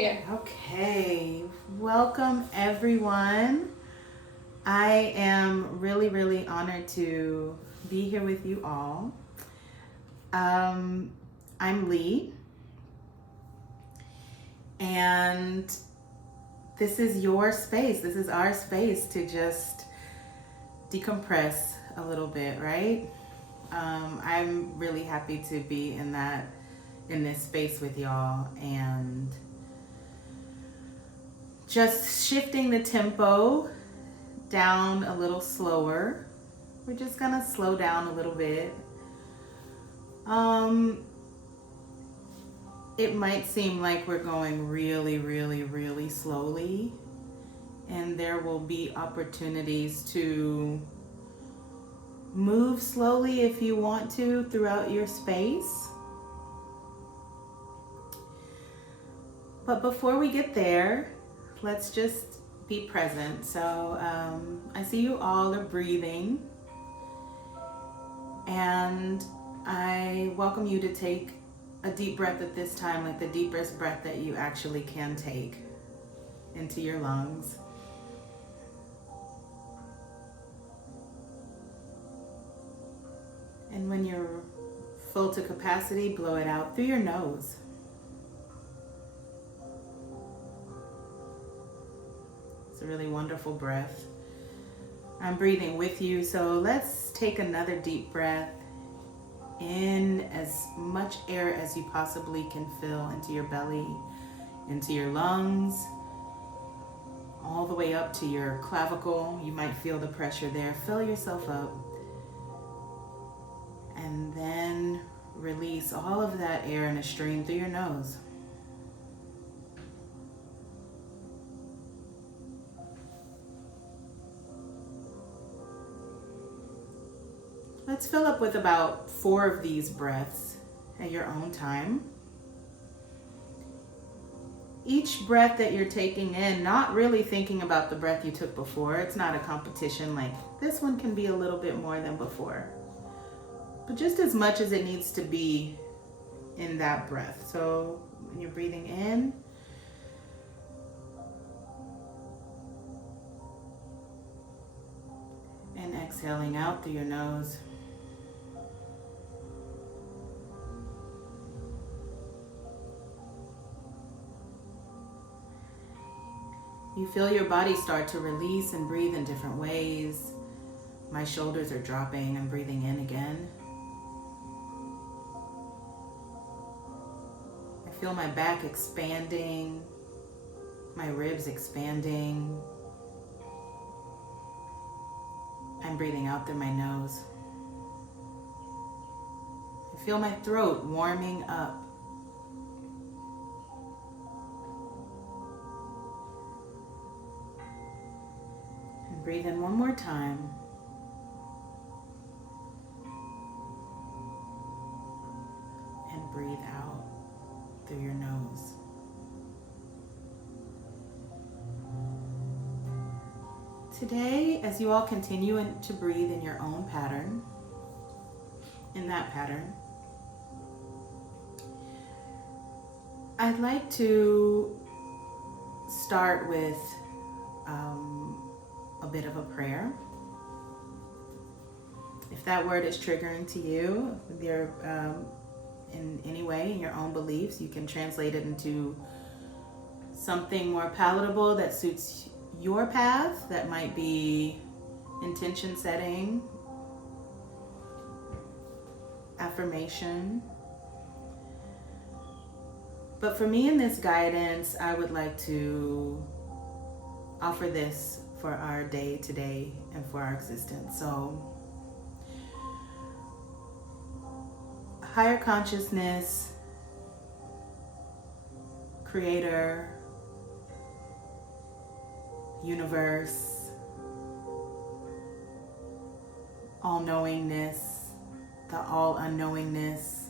Okay. Okay, welcome everyone. I am really honored to be here with you all. I'm Lee, and this is your space. This is our space to just decompress a little bit, right? I'm really happy to be in this space with y'all, and just shifting the tempo down a little slower. We're just gonna slow down a little bit. Um, it might seem like we're going really slowly, and there will be opportunities to move slowly if you want to throughout your space. But before we get there, let's just be present. So I see you all are breathing, and I welcome you to take a deep breath at this time, like the deepest breath that you actually can take into your lungs. And when you're full to capacity, blow it out through your nose. It's a really wonderful breath. I'm breathing with you, so let's take another deep breath in as much air as you possibly can fill into your belly, into your lungs, all the way up to your clavicle. You might feel the pressure there. Fill yourself up. And then release all of that air in a stream through your nose. Let's fill up with about 4 of these breaths at your own time. Each breath that you're taking in, not really thinking about the breath you took before. It's not a competition like this one can be a little bit more than before. But just as much as it needs to be in that breath. So when you're breathing in, and exhaling out through your nose. You feel your body start to release and breathe in different ways. My shoulders are dropping. I'm breathing in again. I feel my back expanding, my ribs expanding. I'm breathing out through my nose. I feel my throat warming up. And breathe in one more time. And breathe out through your nose. Today, as you all continue to breathe in your own pattern, in that pattern, I'd like to start with a bit of a prayer. If that word is triggering to you, if you're in any way, in your own beliefs, you can translate it into something more palatable that suits your path. That might be intention setting, affirmation. But for me in this guidance, I would like to offer this for our day today and for our existence. So, higher consciousness, creator, universe, all-knowingness, the all-unknowingness,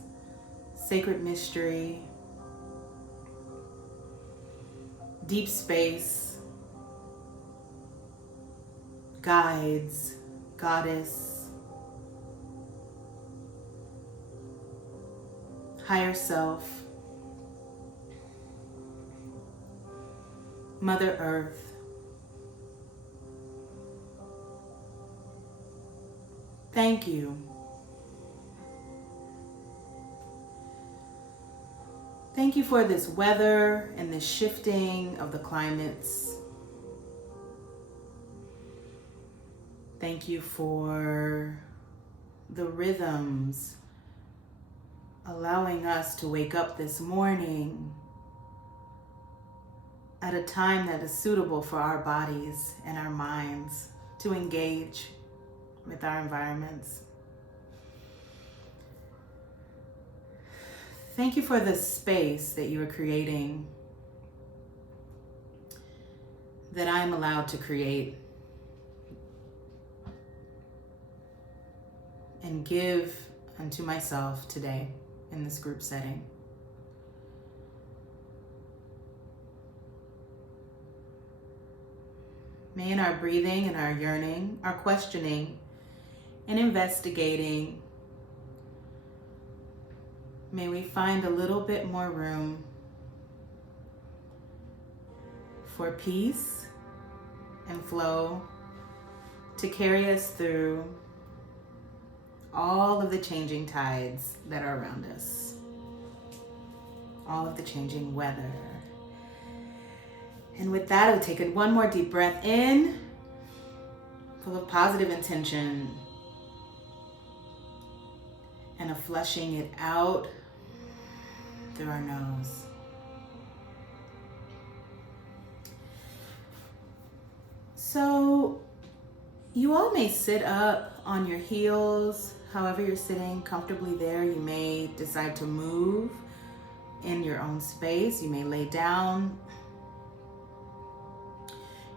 sacred mystery, deep space, guides, goddess, higher self, Mother Earth, thank you. Thank you for this weather and this shifting of the climates. Thank you for the rhythms allowing us to wake up this morning at a time that is suitable for our bodies and our minds to engage with our environments. Thank you for the space that you are creating, that I am allowed to create and give unto myself today in this group setting. May in our breathing and our yearning, our questioning and investigating, may we find a little bit more room for peace and flow to carry us through all of the changing tides that are around us, all of the changing weather. And with that, I'll take one more deep breath in, full of positive intention, and a flushing it out through our nose. So you all may sit up on your heels, however you're sitting comfortably there. You may decide to move in your own space. You may lay down.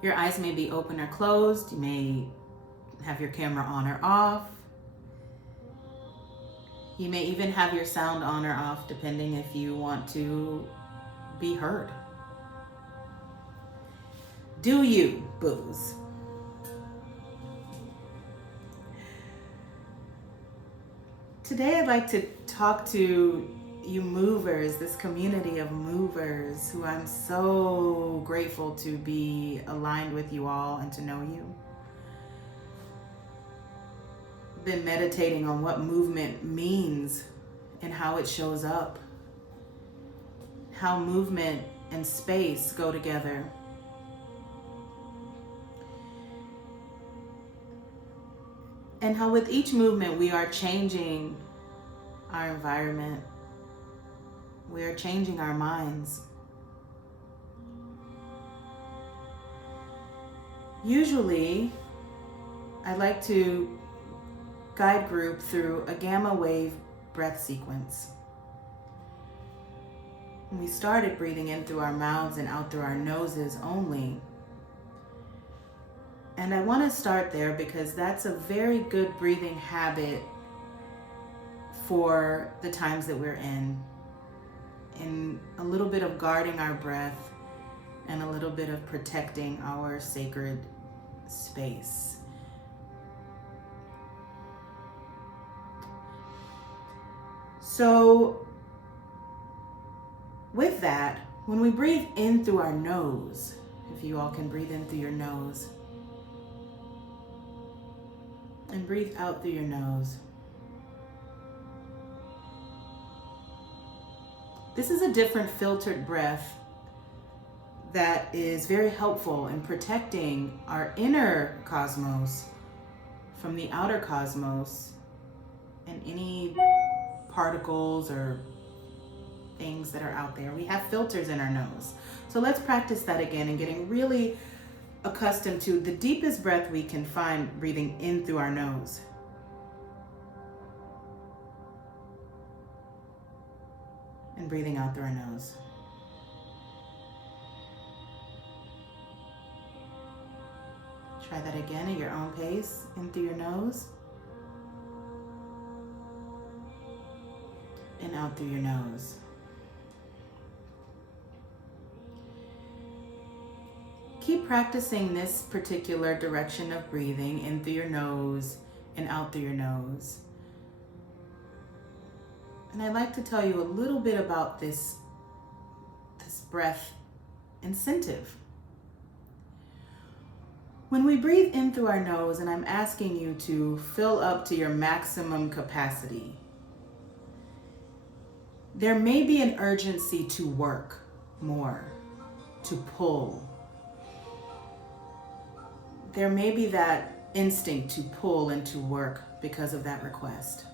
Your eyes may be open or closed. You may have your camera on or off. You may even have your sound on or off, depending if you want to be heard. Do you, booze? Today I'd like to talk to you movers, this community of movers who I'm so grateful to be aligned with you all and to know you. Been meditating on what movement means and how it shows up, how movement and space go together. And how with each movement we are changing our environment. We are changing our minds. Usually, I like to guide group through a gamma wave breath sequence. We started breathing in through our mouths and out through our noses only. And I want to start there because that's a very good breathing habit for the times that we're in a little bit of guarding our breath and a little bit of protecting our sacred space. So with that, when we breathe in through our nose, if you all can breathe in through your nose, and breathe out through your nose. This is a different filtered breath that is very helpful in protecting our inner cosmos from the outer cosmos and any particles or things that are out there. We have filters in our nose. So let's practice that again and getting really accustomed to the deepest breath we can find, breathing in through our nose. And breathing out through our nose. Try that again at your own pace, in through your nose. And out through your nose. Keep practicing this particular direction of breathing in through your nose and out through your nose. And I'd like to tell you a little bit about this breath incentive When we breathe in through our nose, and I'm asking you to fill up to your maximum capacity, there may be an urgency to work more, to pull. There may be that instinct to pull and to work because of that request.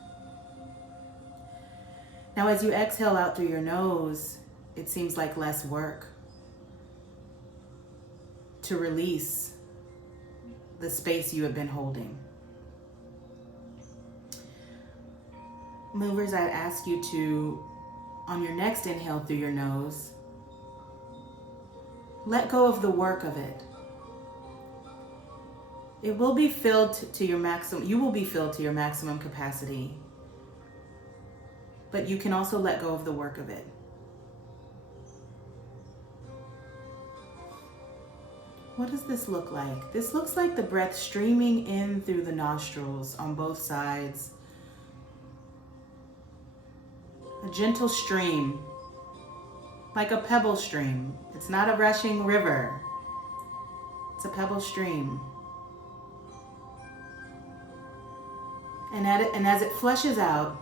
Now, as you exhale out through your nose, it seems like less work to release the space you have been holding. Movers, I'd ask you to, on your next inhale through your nose, let go of the work of it. It will be filled to your maximum, you will be filled to your maximum capacity, but you can also let go of the work of it. What does this look like? This looks like the breath streaming in through the nostrils on both sides. A gentle stream, like a pebble stream. It's not a rushing river. It's a pebble stream. And as it flushes out,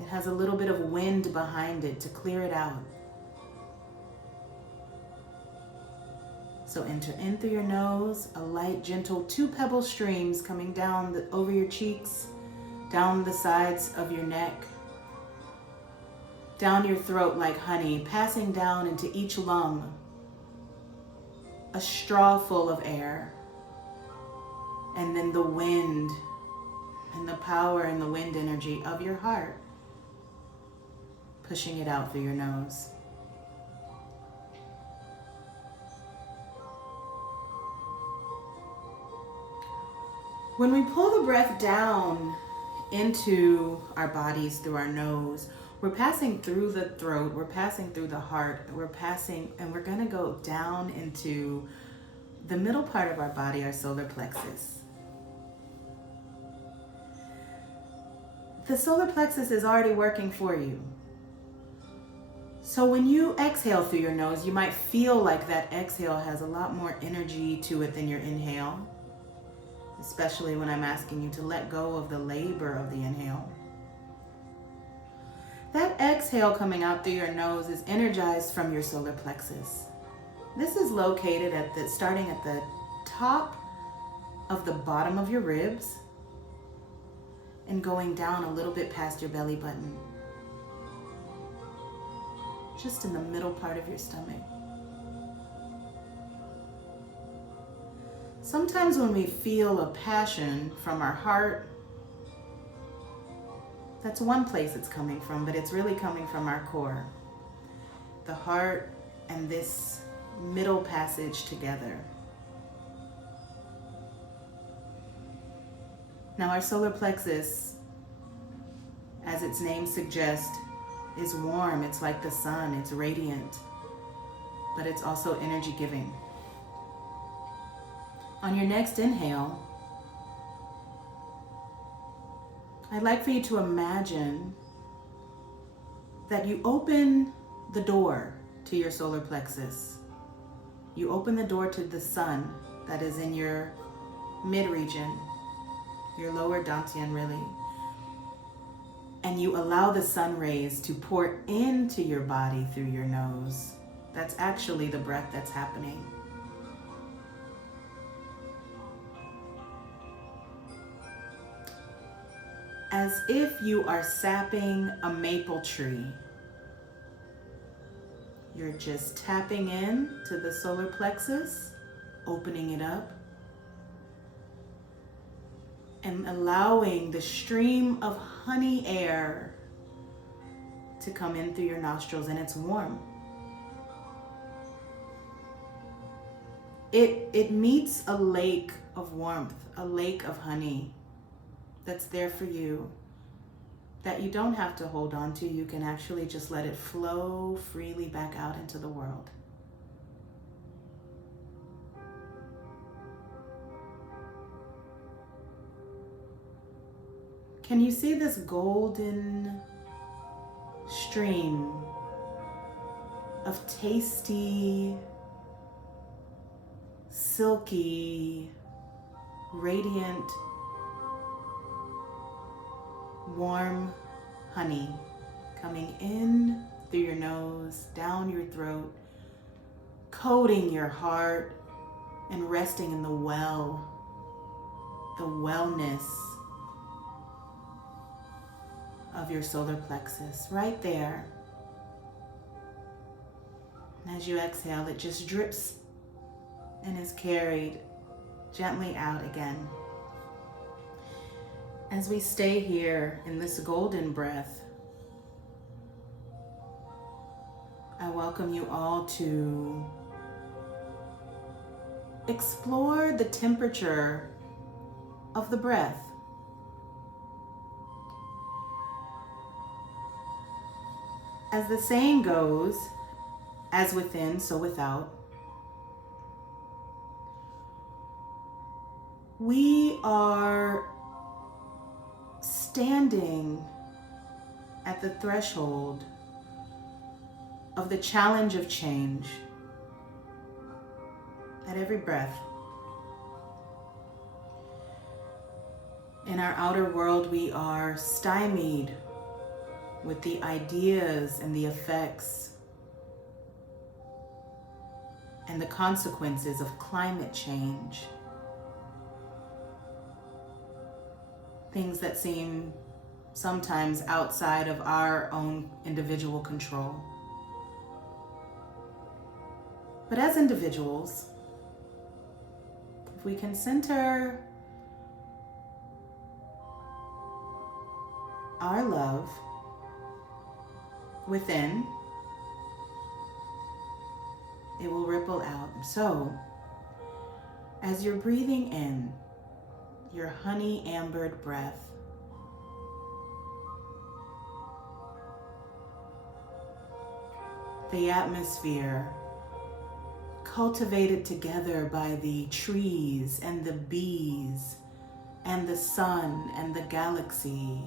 it has a little bit of wind behind it to clear it out. So enter in through your nose, a light, gentle 2 pebble streams coming down over your cheeks, down the sides of your neck, down your throat like honey, passing down into each lung, a straw full of air. And then the wind and the power and the wind energy of your heart, pushing it out through your nose. When we pull the breath down into our bodies through our nose, we're passing through the throat, we're passing through the heart, we're going to go down into the middle part of our body, our solar plexus. The solar plexus is already working for you. So when you exhale through your nose, you might feel like that exhale has a lot more energy to it than your inhale, especially when I'm asking you to let go of the labor of the inhale. That exhale coming out through your nose is energized from your solar plexus. This is located starting at the top of the bottom of your ribs and going down a little bit past your belly button. Just in the middle part of your stomach. Sometimes when we feel a passion from our heart, that's one place it's coming from, but it's really coming from our core. The heart and this middle passage together. Now our solar plexus, as its name suggests, is warm. It's like the sun. It's radiant, but it's also energy giving. On your next inhale, I'd like for you to imagine that you open the door to your solar plexus. You open the door to the sun that is in your mid-region, your lower dantian really. And you allow the sun rays to pour into your body through your nose. That's actually the breath that's happening. As if you are sapping a maple tree. You're just tapping in to the solar plexus, opening it up, and allowing the stream of honey air to come in through your nostrils, and it's warm. It meets a lake of warmth, a lake of honey that's there for you, that you don't have to hold on to. You can actually just let it flow freely back out into the world. Can you see this golden stream of tasty, silky, radiant, warm honey coming in through your nose, down your throat, coating your heart and resting in the wellness of your solar plexus, right there. And as you exhale, it just drips and is carried gently out again. As we stay here in this golden breath, I welcome you all to explore the temperature of the breath. As the saying goes, as within, so without. We are standing at the threshold of the challenge of change at every breath. In our outer world, we are stymied with the ideas and the effects and the consequences of climate change. Things that seem sometimes outside of our own individual control. But as individuals, if we can center our love within, it will ripple out. So, as you're breathing in your honey ambered breath, the atmosphere cultivated together by the trees and the bees and the sun and the galaxy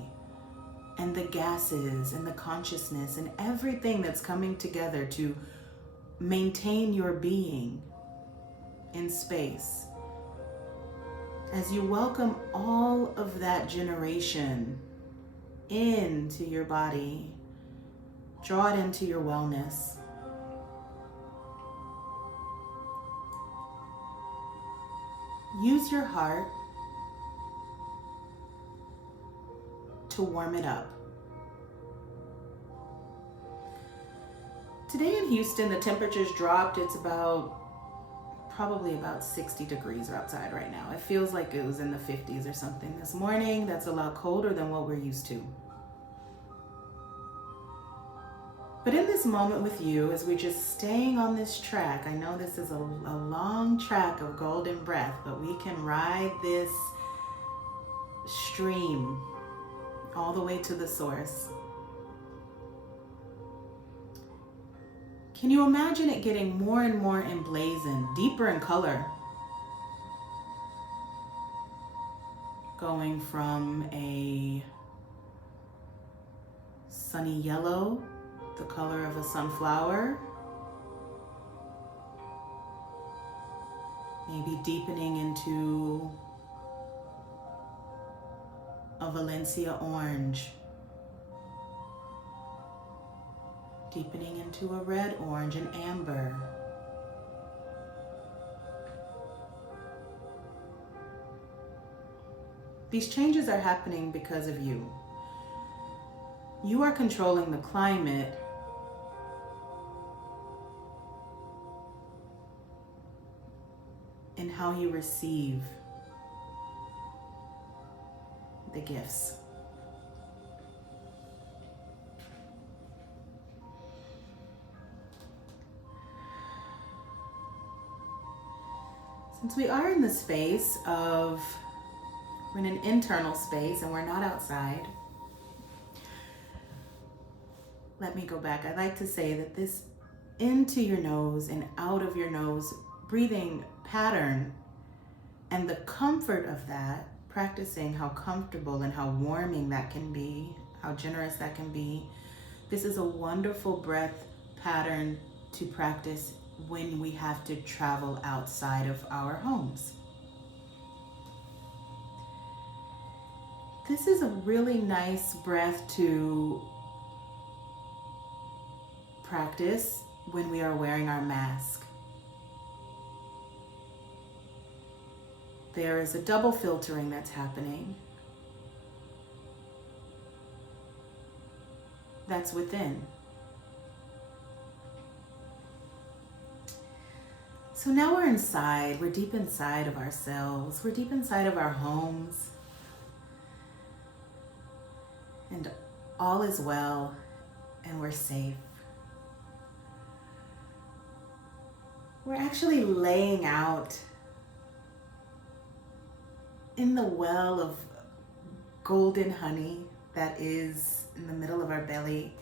and the gases and the consciousness and everything that's coming together to maintain your being in space. As you welcome all of that generation into your body, draw it into your wellness. Use your heart to warm it up. Today in Houston, the temperature's dropped. It's probably about 60 degrees outside right now. It feels like it was in the 50s or something this morning. That's a lot colder than what we're used to. But in this moment with you, as we're just staying on this track, I know this is a long track of golden breath, but we can ride this stream all the way to the source. Can you imagine it getting more and more emblazoned, deeper in color? Going from a sunny yellow, the color of a sunflower, maybe deepening into a Valencia orange, deepening into a red, orange, and amber. These changes are happening because of you. You are controlling the climate in how you receive the gifts. Since we are in the space of, we're in an internal space and we're not outside, let me go back. I like to say that this into your nose and out of your nose breathing pattern and the comfort of that, practicing how comfortable and how warming that can be, how generous that can be. This is a wonderful breath pattern to practice when we have to travel outside of our homes. This is a really nice breath to practice when we are wearing our mask. There is a double filtering that's happening. That's within. So now we're inside, we're deep inside of ourselves, we're deep inside of our homes, and all is well, and we're safe. We're actually laying out in the well of golden honey that is in the middle of our belly.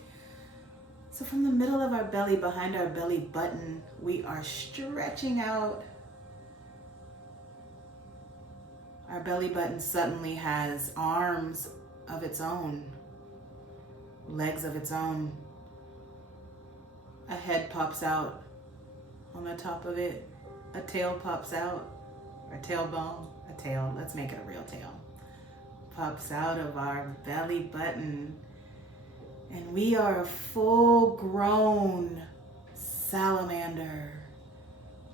So from the middle of our belly, behind our belly button, we are stretching out. Our belly button suddenly has arms of its own, legs of its own. A head pops out on the top of it. A tail pops out, or tailbone, a tail, let's make it a real tail, pops out of our belly button. And we are a full-grown salamander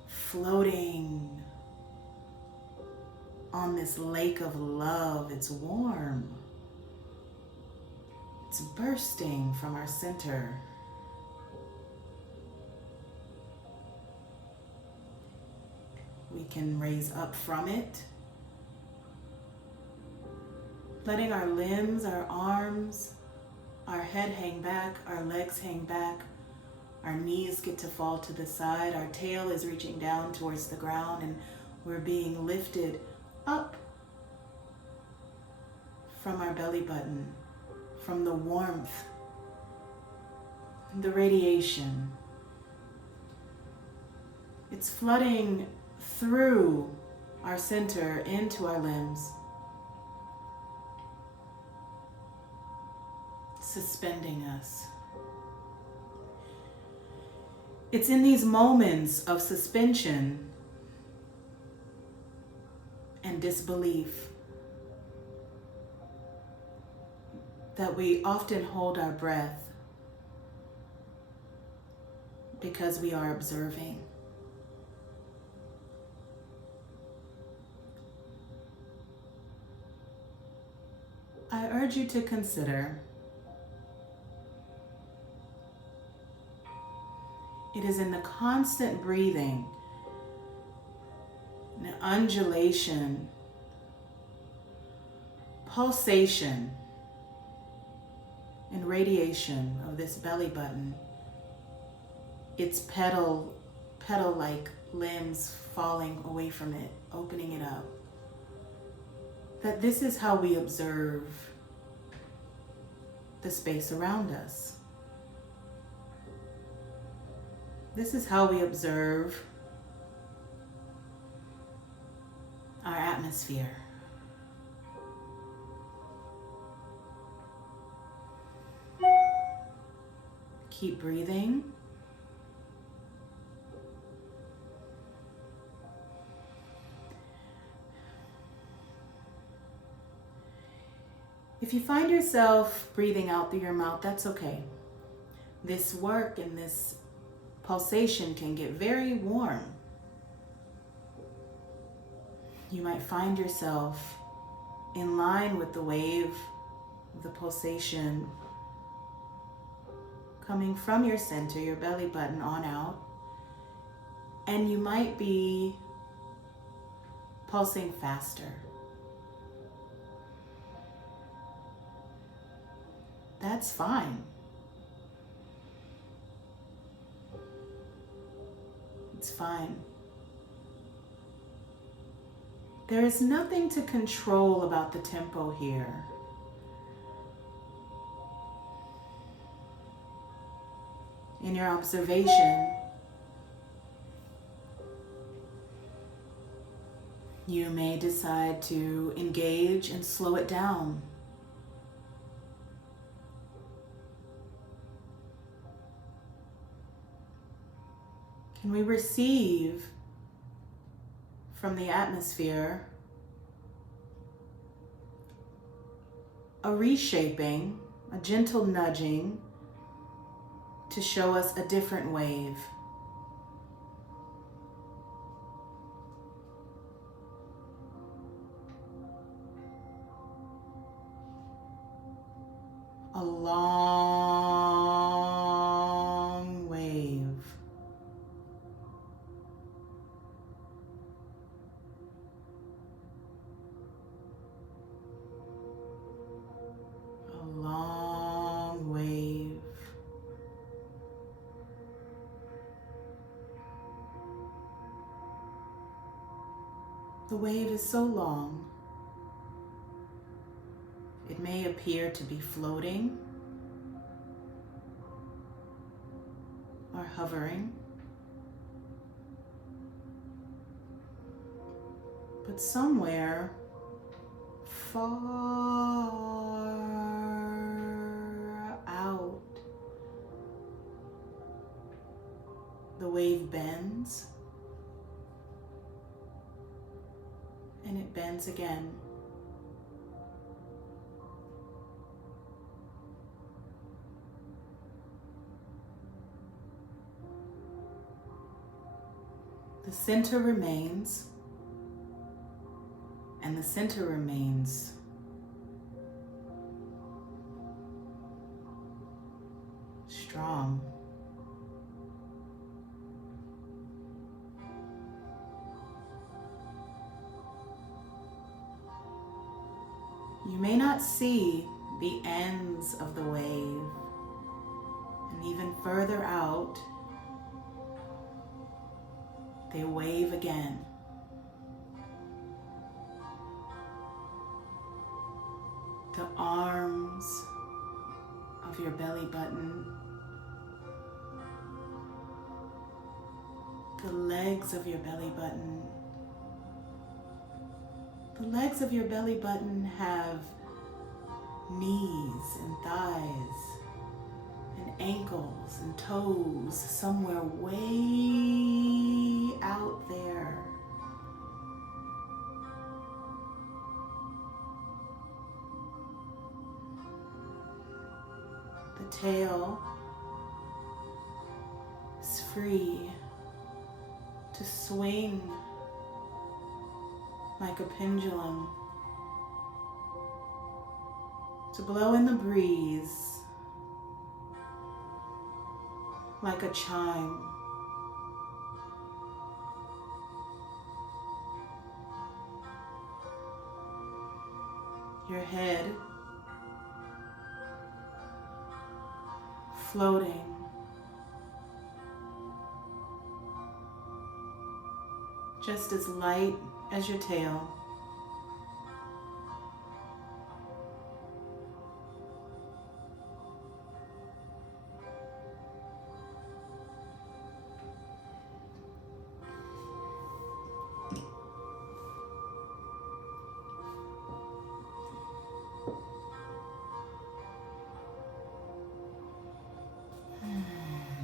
floating on this lake of love. It's warm. It's bursting from our center. We can raise up from it, letting our limbs, our arms, our head hang back, our legs hang back, our knees get to fall to the side, our tail is reaching down towards the ground, and we're being lifted up from our belly button, from the warmth, the radiation. It's flooding through our center into our limbs, suspending us. It's in these moments of suspension and disbelief that we often hold our breath, because we are observing. I urge you to consider it is in the constant breathing, an undulation, pulsation, and radiation of this belly button, its petal-like limbs falling away from it, opening it up, that this is how we observe the space around us. This is how we observe our atmosphere. Keep breathing. If you find yourself breathing out through your mouth, that's okay. This work and this pulsation can get very warm. You might find yourself in line with the wave of the pulsation coming from your center, your belly button on out, and you might be pulsing faster. That's fine. It's fine. There is nothing to control about the tempo here. In your observation, you may decide to engage and slow it down. And we receive from the atmosphere a reshaping, a gentle nudging to show us a different wave. A long wave. A long wave. The wave is so long, it may appear to be floating or hovering, but somewhere far out, the wave bends, and it bends again. The center remains, and the center remains strong. You may not see the ends of the wave, and even further out, they wave again. The arms of your belly button, the legs of your belly button. The legs of your belly button have knees and thighs and ankles and toes somewhere way out there. The tail is free to swing like a pendulum, to blow in the breeze like a chime. Your head floating, just as light as your tail.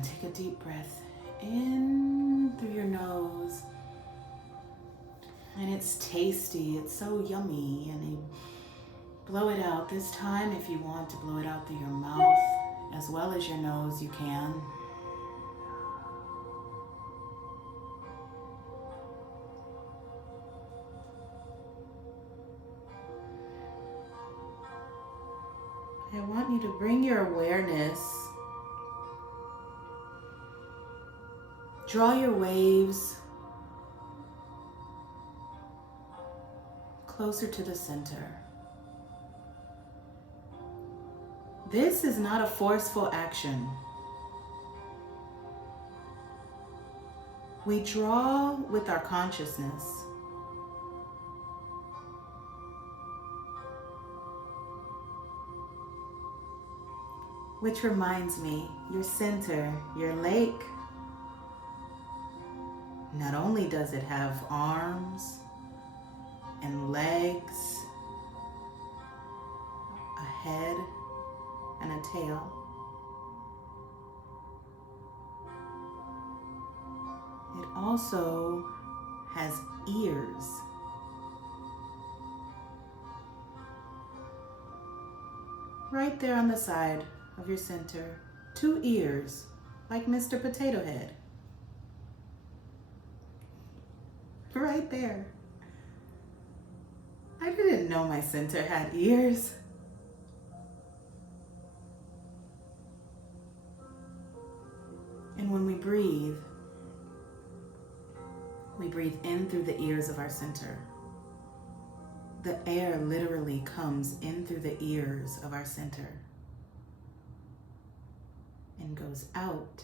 Take a deep breath in through your nose. And it's tasty, it's so yummy, and you blow it out. This time, if you want to blow it out through your mouth as well as your nose, you can. I want you to bring your awareness, draw your waves closer to the center. This is not a forceful action. We draw with our consciousness. Which reminds me, your center, your lake, not only does it have arms and legs, a head and a tail, also has ears. Right there on the side of your center, 2 ears, like Mr. Potato Head. Right there. I didn't know my center had ears. And when we breathe in through the ears of our center. The air literally comes in through the ears of our center and goes out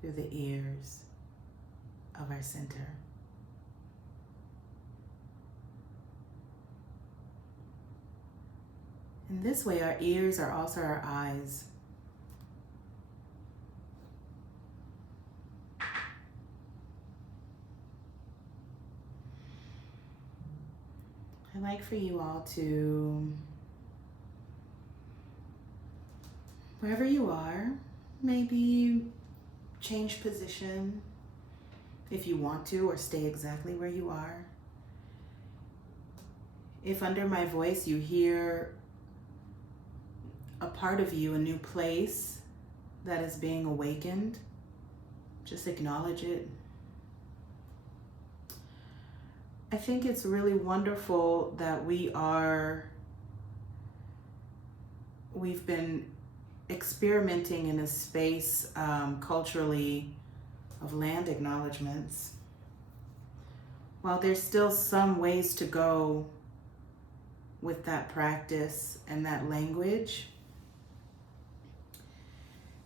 through the ears of our center. In this way, our ears are also our eyes. I'd like for you all to, wherever you are, maybe change position if you want to, or stay exactly where you are. If under my voice you hear a part of you, a new place that is being awakened, just acknowledge it. I think it's really wonderful that we've been experimenting in a space culturally of land acknowledgements. While there's still some ways to go with that practice and that language,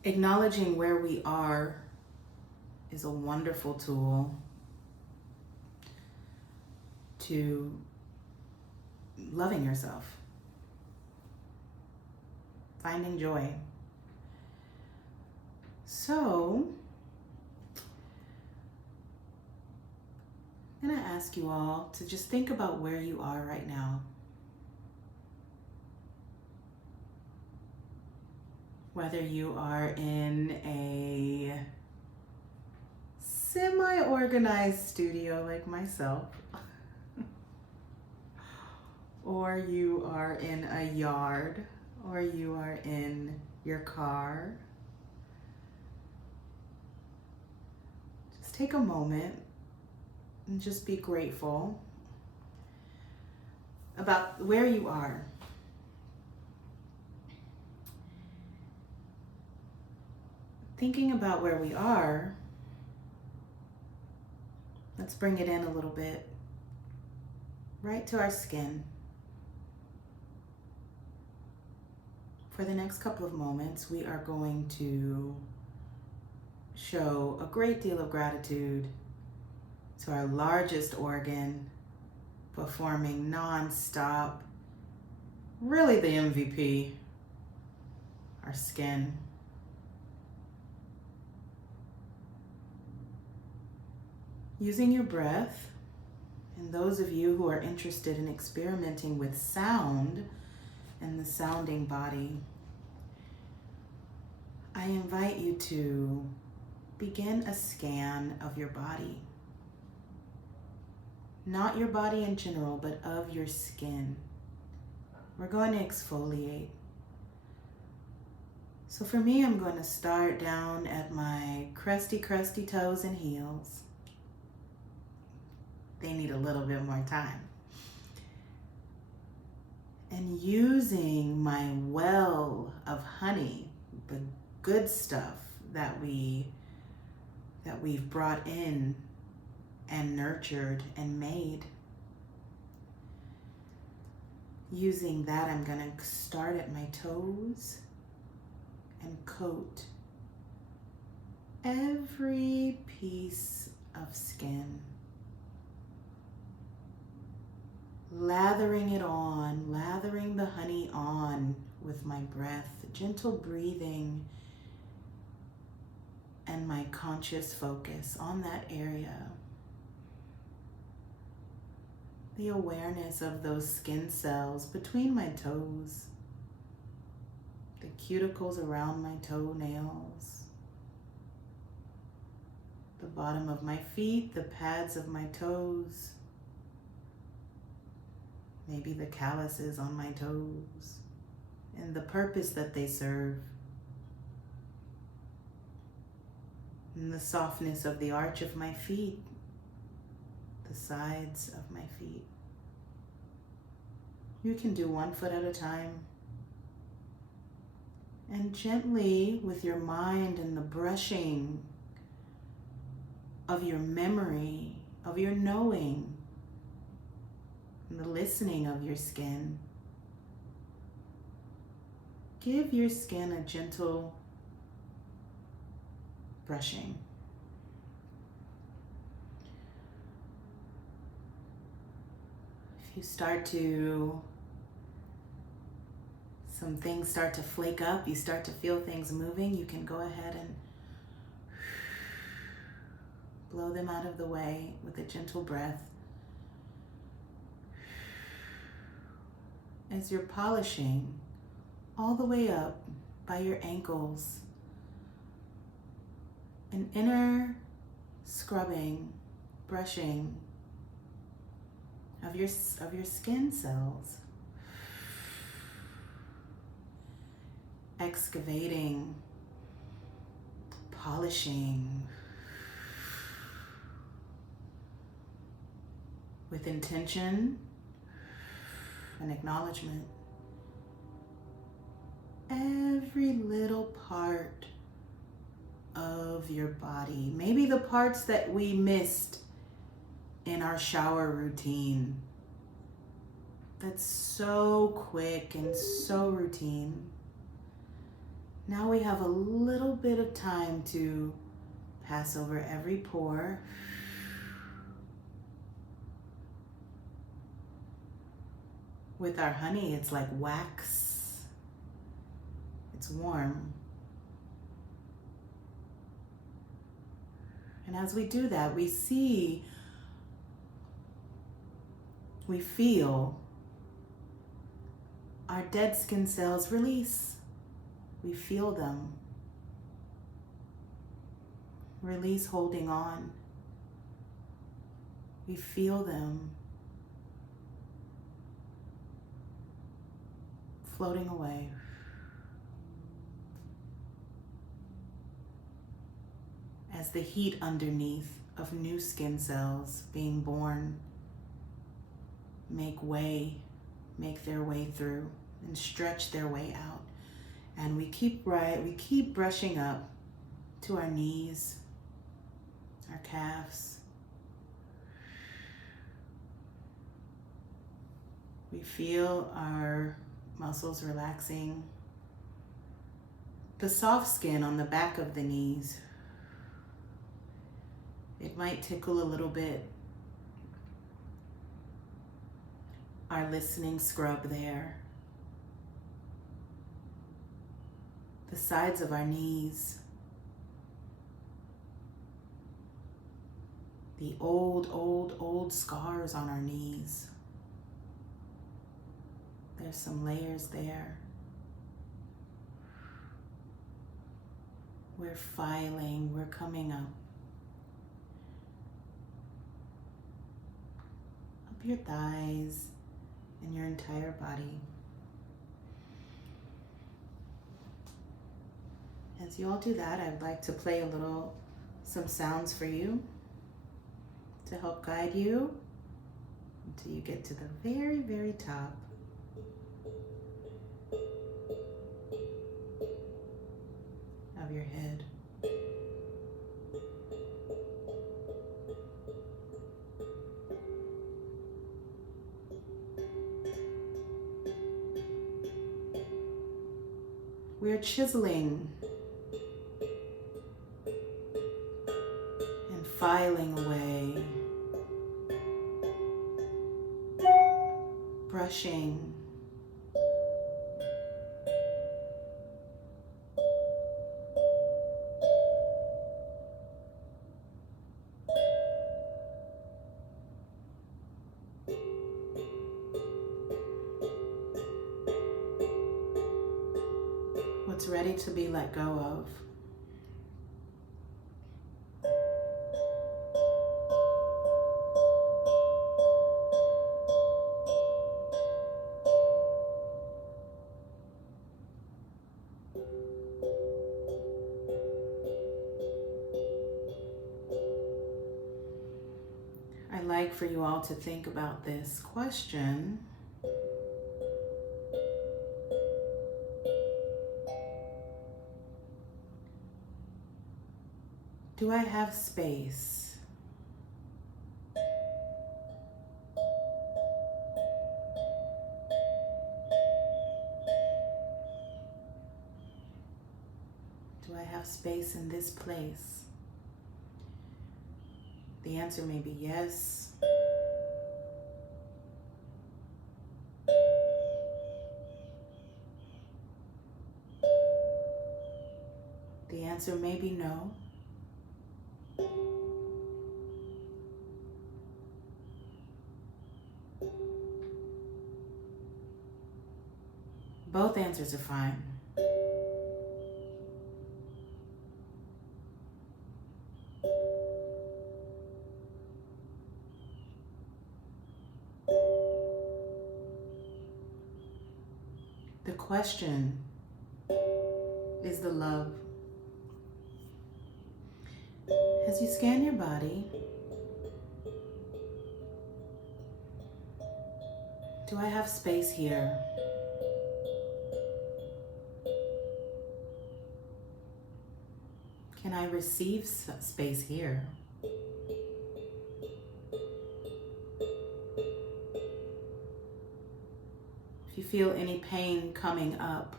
acknowledging where we are is a wonderful tool to loving yourself, finding joy. So, I'm going to ask you all to just think about where you are right now. Whether you are in a semi-organized studio like myself, or you are in a yard, or you are in your car. Just take a moment and just be grateful about where you are. Thinking about where we are, let's bring it in a little bit, right to our skin. For the next couple of moments, we are going to show a great deal of gratitude to our largest organ, performing non-stop, really the MVP, our skin. Using your breath, and those of you who are interested in experimenting with sound and the sounding body, I invite you to begin a scan of your body. Not your body in general, but of your skin. We're going to exfoliate. So for me, I'm going to start down at my crusty toes and heels. They need a little bit more time. And using my well of honey, the good stuff that we've brought in and nurtured and made. Using that, I'm going to start at my toes and coat every piece of skin. Lathering it on, lathering the honey on with my breath, gentle breathing, and my conscious focus on that area. The awareness of those skin cells between my toes, the cuticles around my toenails, the bottom of my feet, the pads of my toes, maybe the calluses on my toes, and the purpose that they serve, and the softness of the arch of my feet, the sides of my feet. You can do one foot at a time. And gently, with your mind and the brushing of your memory, of your knowing, and the listening of your skin, give your skin a gentle brushing. If you some things start to flake up, you start to feel things moving, you can go ahead and blow them out of the way with a gentle breath. As you're polishing all the way up by your ankles, an inner scrubbing, brushing of your skin cells, excavating, polishing with intention and acknowledgement. Every little part of your body, maybe the parts that we missed in our shower routine, that's so quick and so routine. Now we have a little bit of time to pass over every pore. With our honey, it's like wax. It's warm. And as we do that, we feel our dead skin cells release. We feel them release, holding on. We feel them floating away. As the heat underneath of new skin cells being born make their way through and stretch their way out. And we keep brushing up to our knees, our calves. We feel our muscles relaxing. The soft skin on the back of the knees, it might tickle a little bit. Our listening scrub there. The sides of our knees. The old scars on our knees. There's some layers there. We're filing, we're coming up. Up your thighs and your entire body. As you all do that, I'd like to play some sounds for you to help guide you until you get to the very, very top. Of your head. We're chiseling and filing away, brushing, what's ready to be let go of. I'd like for you all to think about this question. Do I have space? Do I have space in this place? The answer may be yes. The answer may be no. Both answers are fine. The question is the love. As you scan your body, do I have space here? Can I receive space here? If you feel any pain coming up,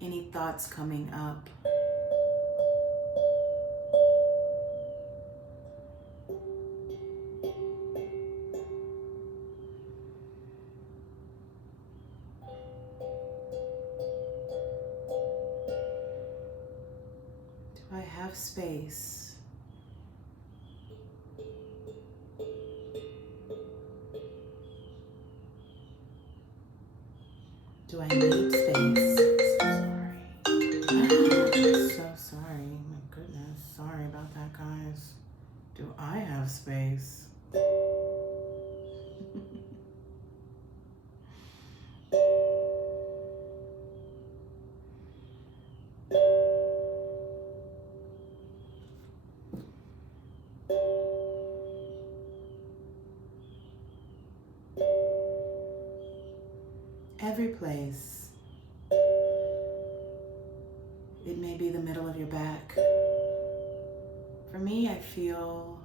any thoughts coming up, do I have space? Do I need space? So sorry. My goodness. Sorry about that, guys. Do I have space? Every place. It may be the middle of your back. For me, I feel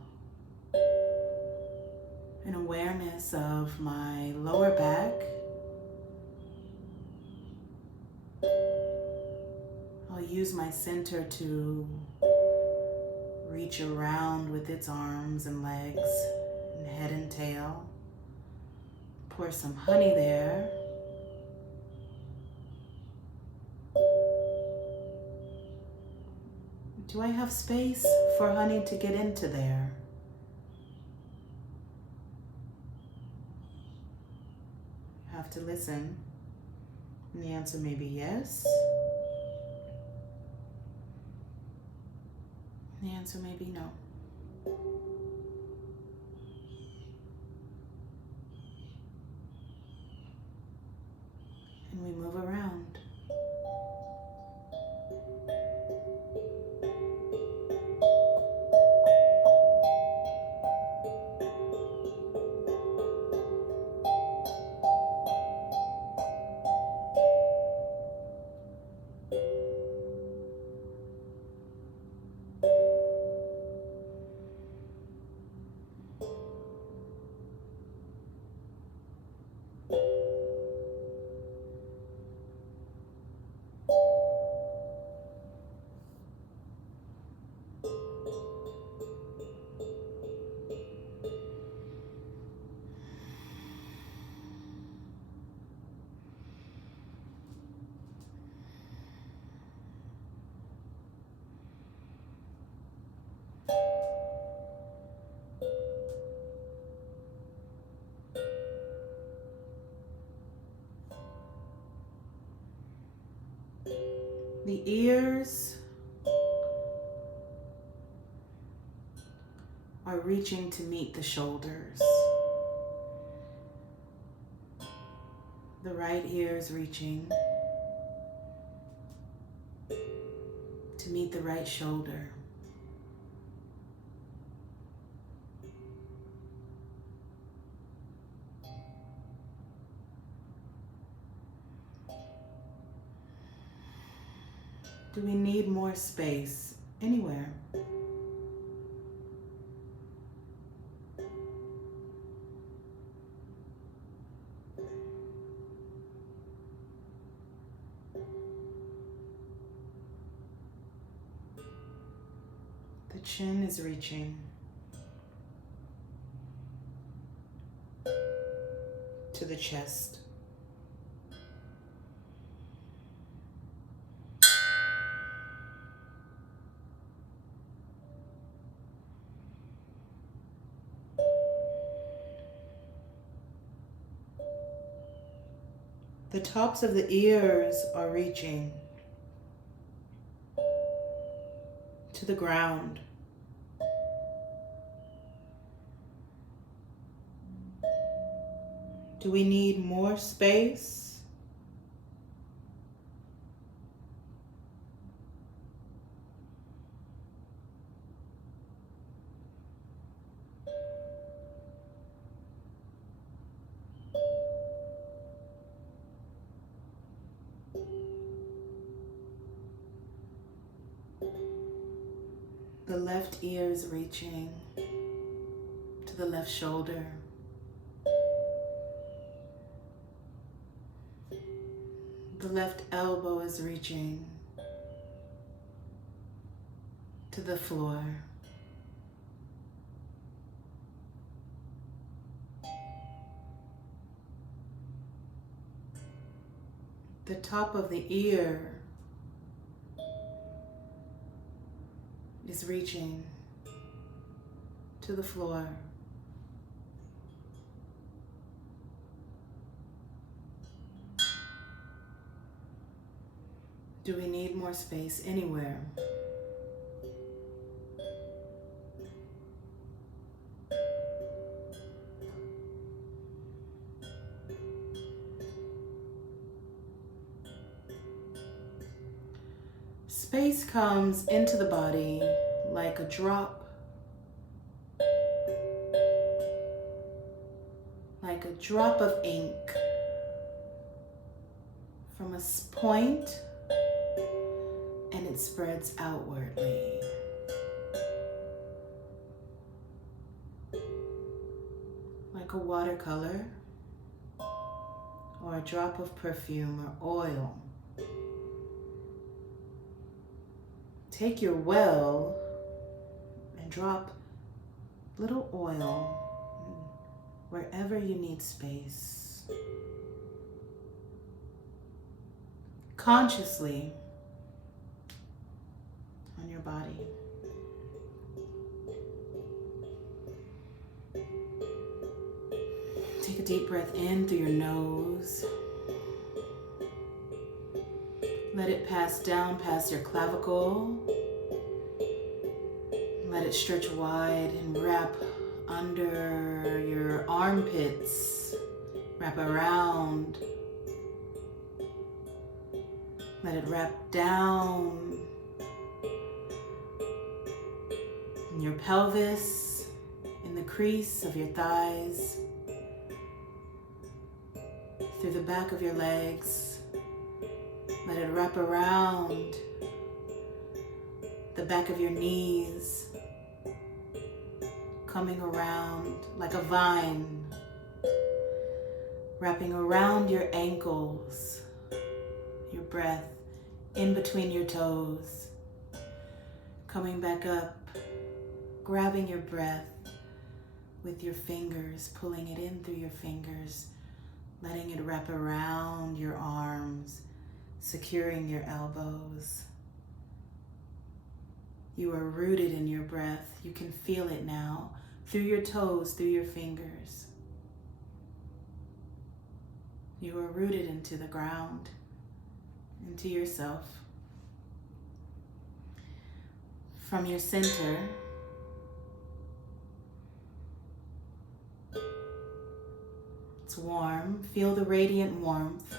an awareness of my lower back. I'll use my center to reach around with its arms and legs and head and tail. Pour some honey there. Do I have space for honey to get into there? You have to listen. And the answer may be yes. And the answer may be no. And we move around. The ears are reaching to meet the shoulders. The right ear is reaching to meet the right shoulder. Do we need more space anywhere? The chin is reaching to the chest. The tops of the ears are reaching to the ground. Do we need more space? The left ear is reaching to the left shoulder. The left elbow is reaching to the floor. The top of the ear is reaching to the floor. Do we need more space anywhere? Space comes into the body like a drop, of ink from a point, and it spreads outwardly. Like a watercolor or a drop of perfume or oil. Take your well and drop little oil wherever you need space. Consciously on your body. Take a deep breath in through your nose. Let it pass down past your clavicle. Let it stretch wide and wrap under your armpits. Wrap around. Let it wrap down in your pelvis, in the crease of your thighs, through the back of your legs. Let it wrap around the back of your knees, coming around like a vine, wrapping around your ankles, your breath in between your toes, coming back up, grabbing your breath with your fingers, pulling it in through your fingers, letting it wrap around your arms, securing your elbows. You are rooted in your breath. You can feel it now through your toes, through your fingers. You are rooted into the ground, into yourself. From your center, it's warm. Feel the radiant warmth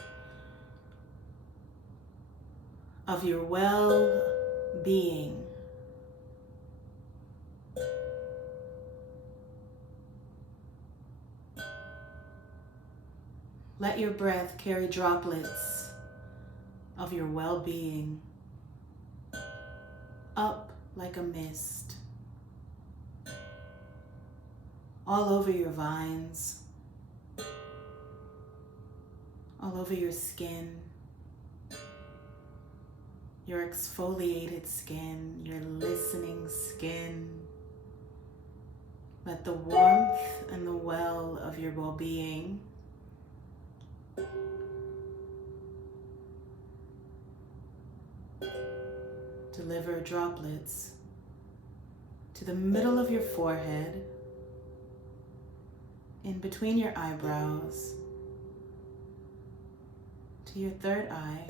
of your well-being. Let your breath carry droplets of your well-being like a mist all over your vines, all over your skin, your exfoliated skin, your listening skin. Let the warmth and the well of your well-being deliver droplets to the middle of your forehead, in between your eyebrows, to your third eye,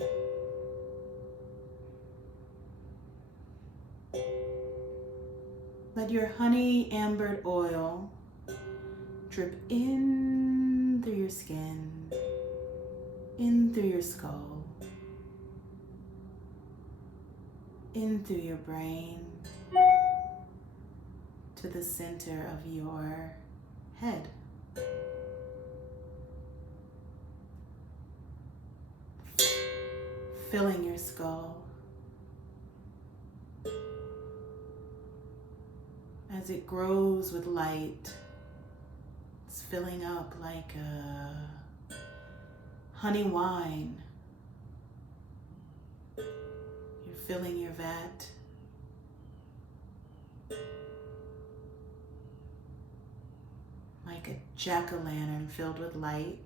let your honey ambered oil drip in through your skin, in through your skull, in through your brain, to the center of your head. Filling your skull as it grows with light. It's filling up like a honey wine. You're filling your vat. Like a jack-o'-lantern filled with light.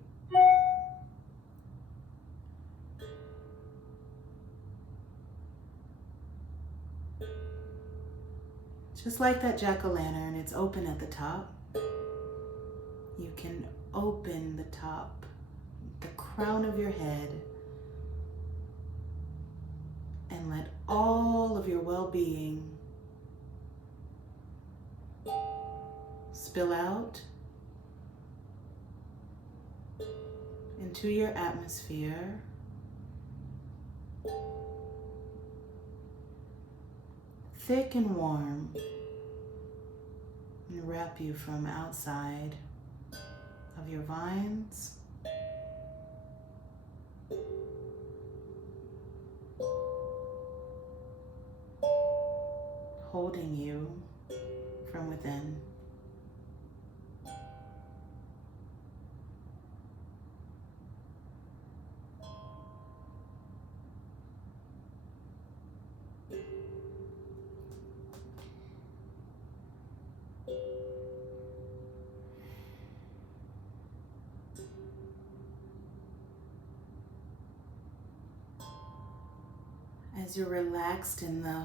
Just like that jack-o'-lantern, it's open at the top. You can open the top, the crown of your head, and let all of your well-being spill out into your atmosphere. Thick and warm, and wrap you from outside of your vines, holding you from within. As you're relaxed in the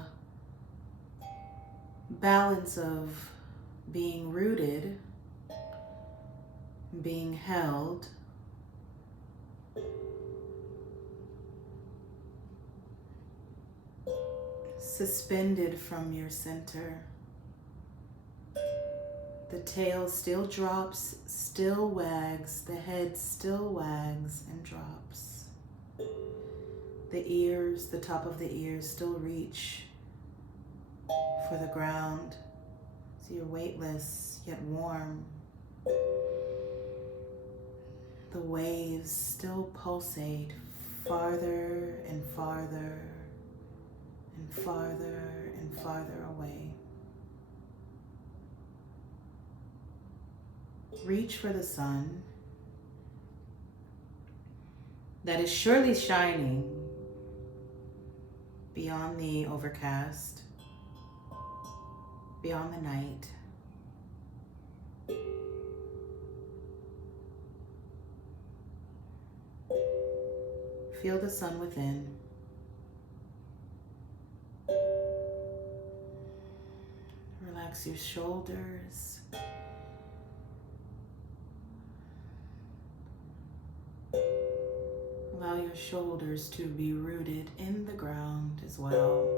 balance of being rooted, being held, suspended from your center, the tail still drops, still wags, the head still wags and drops. The ears, the top of the ears still reach for the ground. So you're weightless yet warm. The waves still pulsate farther and farther and farther and farther away. Reach for the sun that is surely shining beyond the overcast, beyond the night. Feel the sun within. Relax your shoulders. Allow your shoulders to be rooted in the ground as well.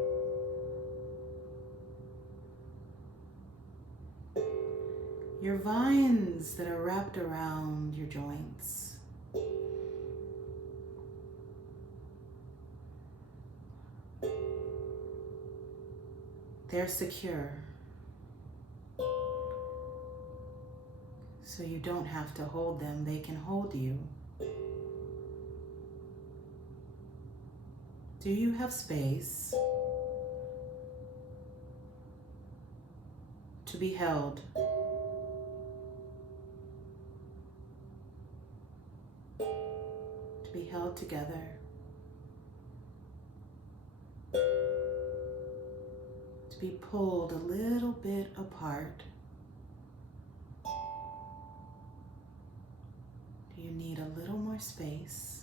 Your vines that are wrapped around your joints. They're secure. So you don't have to hold them, they can hold you. Do you have space to be held. To be held together. To be pulled a little bit apart. Do you need a little more space?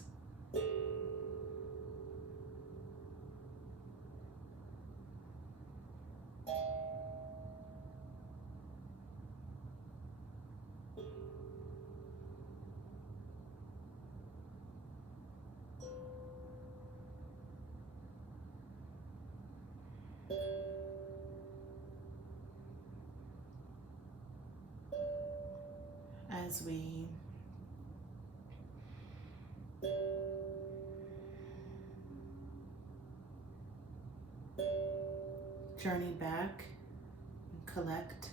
As we journey back and collect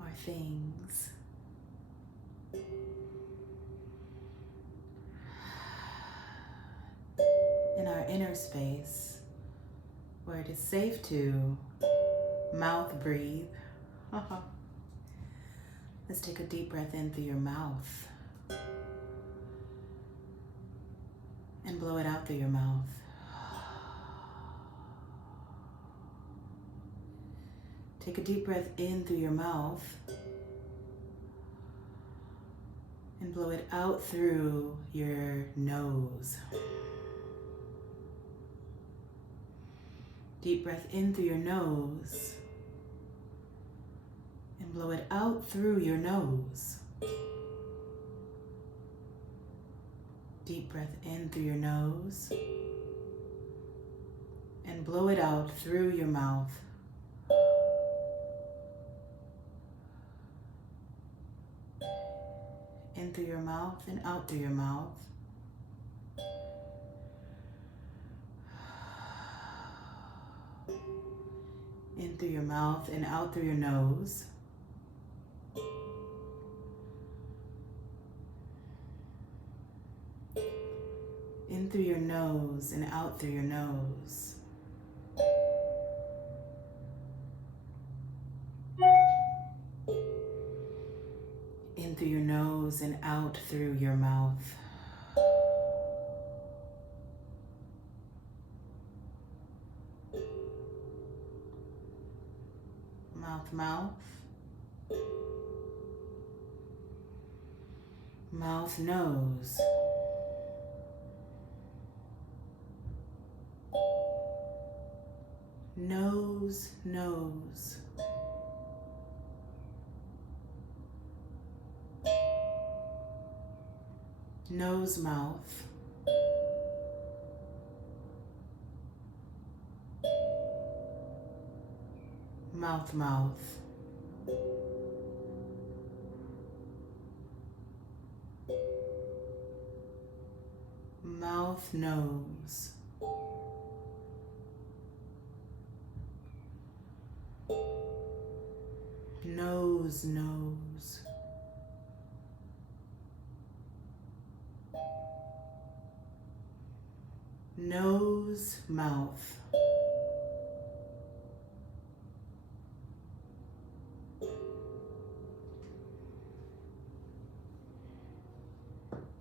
our things. In our inner space, where it is safe to mouth breathe. Let's take a deep breath in through your mouth and blow it out through your mouth. Take a deep breath in through your mouth and blow it out through your nose. Deep breath in through your nose and blow it out through your nose. Deep breath in through your nose and blow it out through your mouth. In through your mouth and out through your mouth. In through your mouth and out through your nose. In through your nose and out through your nose. In through your nose and out through your mouth. Mouth, mouth. Mouth, nose. Nose, nose. Nose, mouth. Mouth, mouth. Mouth, nose. Nose, nose. Nose, mouth.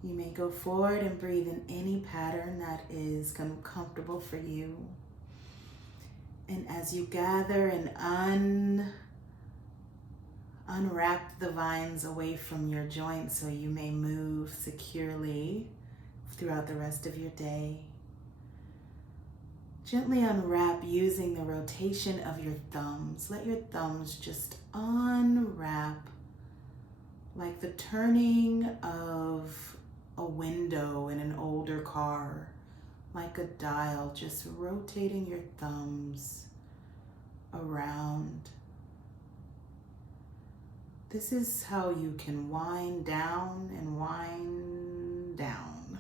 You may go forward and breathe in any pattern that is comfortable for you. And as you gather and unwrap the vines away from your joints so you may move securely throughout the rest of your day, gently unwrap using the rotation of your thumbs. Let your thumbs just unwrap like the turning of a window in an older car, like a dial, just rotating your thumbs around. This is how you can wind down and wind down.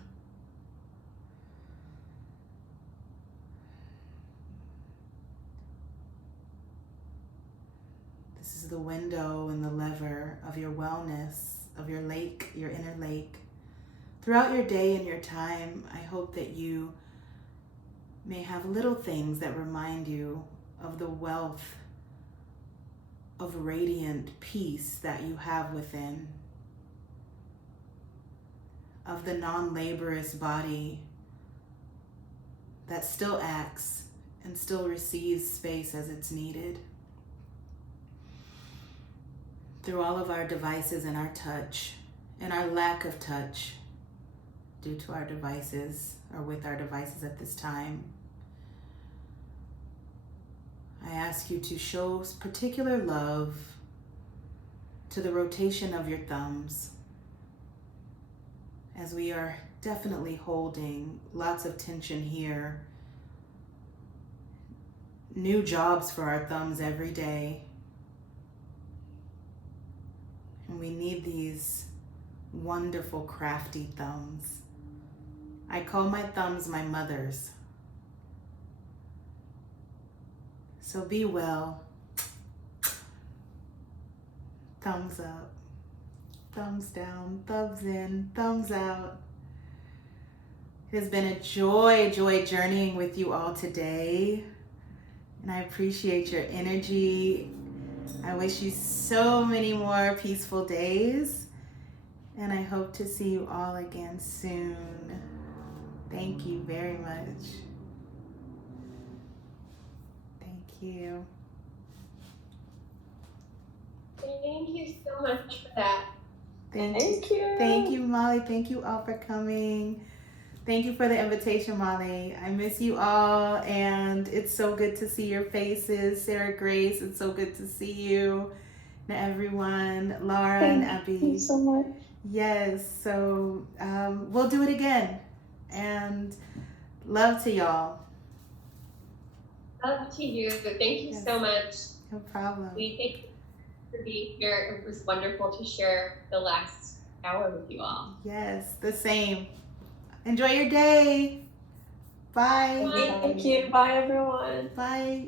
This is the window and the lever of your wellness, of your lake, your inner lake. Throughout your day and your time, I hope that you may have little things that remind you of the wealth of radiant peace that you have within, of the non-laborious body that still acts and still receives space as it's needed. Through all of our devices and our touch and our lack of touch due to our devices or with our devices at this time, I ask you to show particular love to the rotation of your thumbs, as we are definitely holding lots of tension here. New jobs for our thumbs every day. And we need these wonderful crafty thumbs. I call my thumbs my mothers. So be well. Thumbs up, thumbs down, thumbs in, thumbs out. It has been a joy journeying with you all today. And I appreciate your energy. I wish you so many more peaceful days. And I hope to see you all again soon. Thank you very much. Thank you. Thank you so much for that. Thank you. Thank you, Molly. Thank you all for coming. Thank you for the invitation, Molly. I miss you all, and it's so good to see your faces. Sarah Grace, it's so good to see you. And everyone, Laura and Abby. Thank you so much. Yes, so we'll do it again. And love to y'all. Love to you. Thank you so much. No problem. We thank you for being here. It was wonderful to share the last hour with you all. Yes, the same. Enjoy your day. Bye. Bye. Thank you. Bye, everyone. Bye.